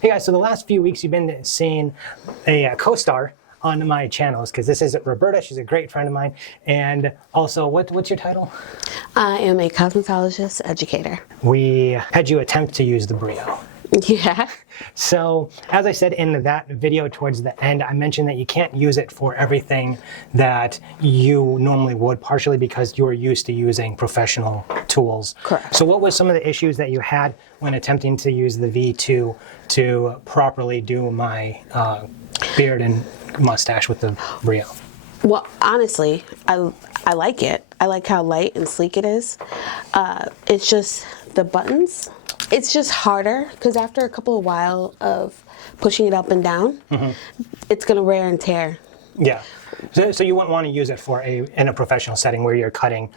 Hey guys, so the last few weeks you've been seeing a co-star on my channels, because this is Roberta. She's a great friend of mine. And also, what's your title? I am a cosmetologist educator. We had you attempt to use the Brio. Yeah. So, as I said in that video towards the end, I mentioned that you can't use it for everything that you normally would, partially because you're used to using professional tools. Correct. So what was some of the issues that you had when attempting to use the V2 to properly do my beard and mustache with the Brio? Well, honestly, I like it. I like how light and sleek it is. It's just the buttons. It's just harder because after a couple of while of pushing it up and down, it's going to wear and tear. Yeah. So you wouldn't want to use it for in a professional setting where you're cutting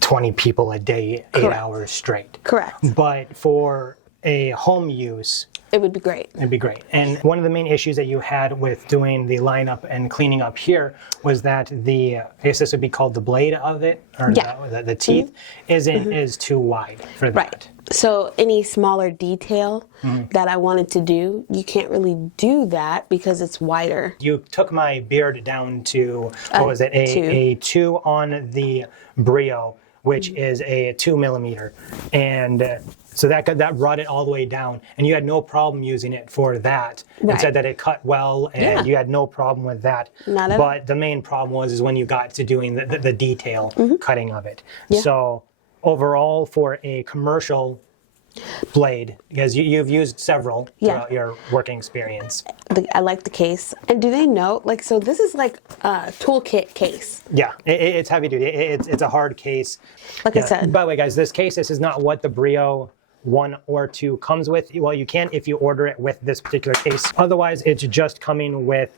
20 people a day, 8 hours straight. Correct. But for a home use, it would be great. It'd be great. And one of the main issues that you had with doing the lineup and cleaning up here was that I guess this would be called the blade of it, or the teeth, is too wide for that. Right. So any smaller detail that I wanted to do, you can't really do that because it's wider. You took my beard down to, what was it, a 2 on the Brio, which is a 2 millimeter. And so that brought it all the way down, and you had no problem using it for that. Right. And said that it cut well, and you had no problem with that. Not at all. But the main problem was when you got to doing the detail cutting of it. Yeah. So overall, for a commercial blade, because you've used several throughout your working experience. I like the case. And do they know, like, so this is like a toolkit case. Yeah, it's heavy duty. It's a hard case. Like I said. By the way, guys, this is not what the Brio 1 or 2 comes with. Well, you can if you order it with this particular case. Otherwise, it's just coming with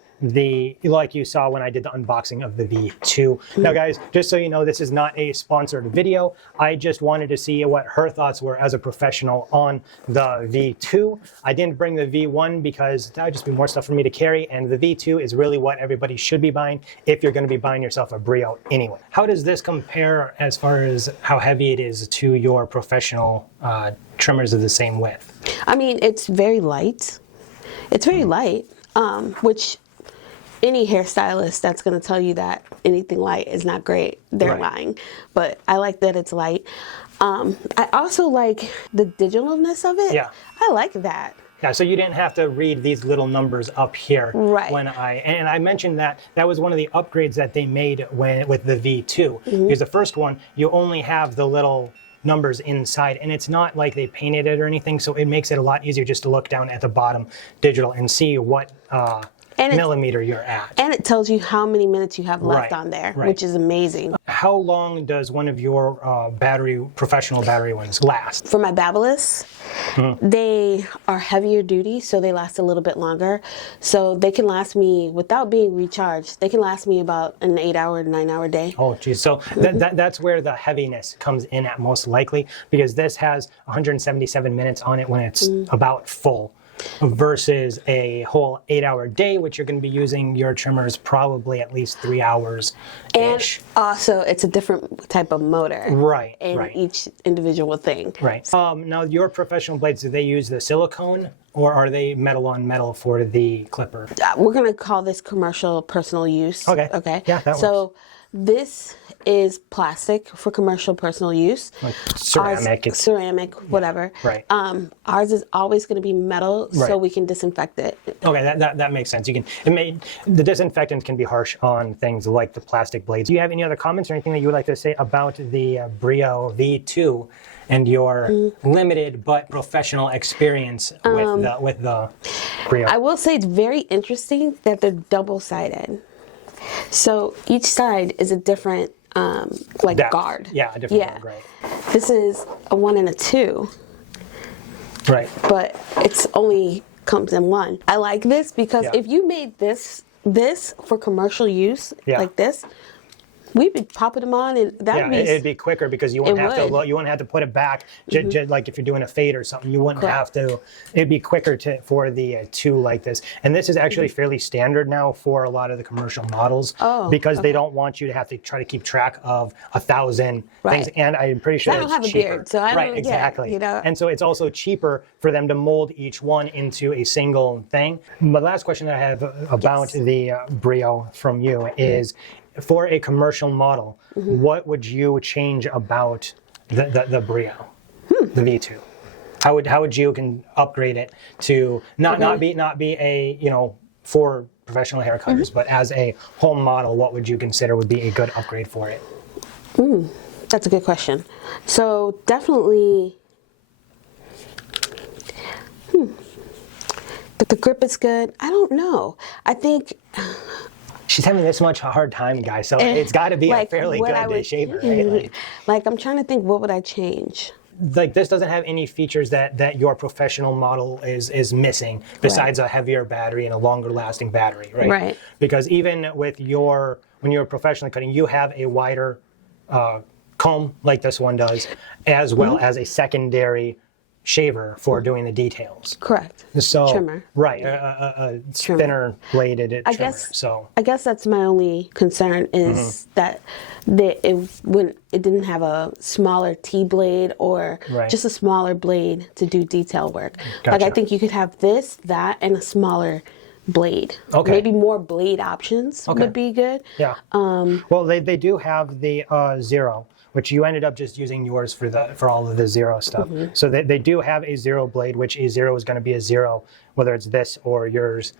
like you saw when I did the unboxing of the V2. Now guys, just so you know, this is not a sponsored video. I just wanted to see what her thoughts were as a professional on the V2. I didn't bring the V1 because that would just be more stuff for me to carry, and the V2 is really what everybody should be buying if you're going to be buying yourself a Brio anyway. How does this compare as far as how heavy it is to your professional trimmers of the same width? I mean, it's very light. It's very light, which any hairstylist that's going to tell you that anything light is not great, they're lying. But I like that it's light. I also like the digitalness of it. Yeah. I like that. Yeah, so you didn't have to read these little numbers up here. Right. And I mentioned that was one of the upgrades that they made with the V2. Because the first one, you only have the little numbers inside, and it's not like they painted it or anything, so it makes it a lot easier just to look down at the bottom digital and see what millimeter you're at. And it tells you how many minutes you have left on there, which is amazing. How long does one of your professional battery ones last? For my Babyliss, they are heavier duty, so they last a little bit longer. So they can last me, without being recharged, they can last me about an 8-hour, 9-hour day. Oh, geez. So that's where the heaviness comes in at most likely, because this has 177 minutes on it when it's about full, versus a whole 8-hour day, which you're going to be using your trimmers probably at least 3 hours ish. And also, it's a different type of motor. Right. In each individual thing. Right. Now, your professional blades, do they use the silicone, or are they metal on metal for the clipper? We're going to call this commercial personal use. Okay. Okay. Yeah, that so works. This is plastic for commercial personal use. Like ceramic. Ceramic, whatever. Right. Ours is always going to be metal, so we can disinfect it. Okay, that makes sense. The disinfectant can be harsh on things like the plastic blades. Do you have any other comments or anything that you would like to say about the Brio V2 and your limited but professional experience with the Brio? I will say it's very interesting that they're double-sided. So each side is a different guard. Yeah, a different guard, right. This is a 1 and a 2. Right. But it's only comes in 1. I like this because if you made this for commercial use like this, We'd be popping them on, and that Yeah, would be. it'd be quicker because you wouldn't It have to would. you wouldn't have to put it back. Like if you're doing a fade or something, you wouldn't Correct. have to. It'd be quicker for the two like this. And this is actually fairly standard now for a lot of the commercial models because they don't want you to have to try to keep track of 1,000 things. And I'm pretty sure I don't it's have a cheaper. beard, so I don't. Right, Yeah, exactly. you know. And so it's also cheaper for them to mold each one into a single thing. But the last question that I have about the Brio from you is, for a commercial model, what would you change about the Brio, the V2? How would you can upgrade it to not be a for professional hair cutters, but as a home model, what would you consider would be a good upgrade for it? That's a good question. So definitely, the grip is good. I don't know. I think. She's having this much hard time, guys, so it's got to be a fairly good shaver, right? Like, I'm trying to think, what would I change? Like this doesn't have any features that your professional model is missing besides a heavier battery and a longer lasting battery, right? Right. Because even with when you're professionally cutting, you have a wider comb like this one does, as well as a secondary shaver for doing the details. Correct. So Trimmer. right, a thinner bladed trimmer. I guess that's my only concern is that it didn't have a smaller T blade or just a smaller blade to do detail work. Gotcha. Like I think you could have this, that, and a smaller blade. Okay. Maybe more blade options would be good. Yeah. Well, they do have the Zero, which you ended up just using yours for all of the Zero stuff. So they do have a Zero blade, which a Zero is going to be a Zero, whether it's this or yours.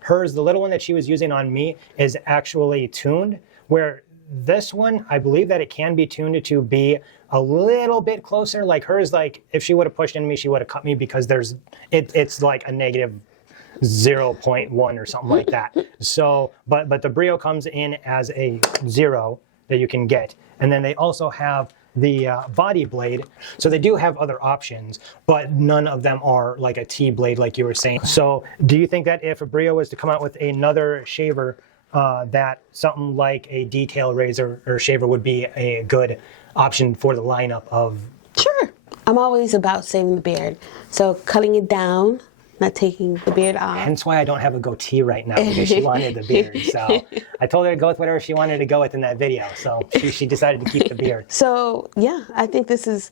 Hers, the little one that she was using on me, is actually tuned, where this one, I believe that it can be tuned to be a little bit closer. Like hers, like if she would have pushed into me, she would have cut me because it's like a negative 0.1 or something like that. So, but the Brio comes in as a Zero that you can get. And then they also have the body blade. So they do have other options, but none of them are like a T blade like you were saying. So do you think that if a Brio was to come out with another shaver, that something like a detail razor or shaver would be a good option for the lineup of? Sure. I'm always about saving the beard. So cutting it down, not taking the beard off. Hence why I don't have a goatee right now, because she wanted the beard. So I told her to go with whatever she wanted to go with in that video. So she decided to keep the beard. So yeah, I think it's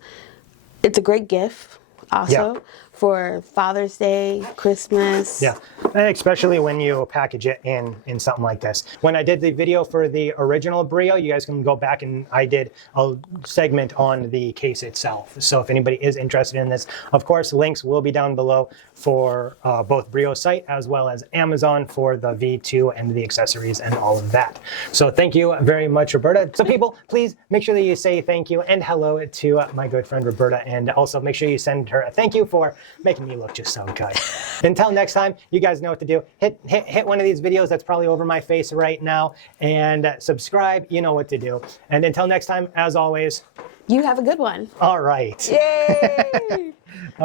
a great gift also for Father's Day, Christmas. Yeah, and especially when you package it in something like this. When I did the video for the original Brio, you guys can go back and I did a segment on the case itself. So if anybody is interested in this, of course, links will be down below for both Brio's site as well as Amazon for the V2 and the accessories and all of that. So thank you very much, Roberta. So people, please make sure that you say thank you and hello to my good friend Roberta, and also make sure you send her a thank you for making me look just so good. Until next time, you guys know what to do. Hit one of these videos that's probably over my face right now, and subscribe. You know what to do. And until next time, as always, You have a good one. all right. Yay!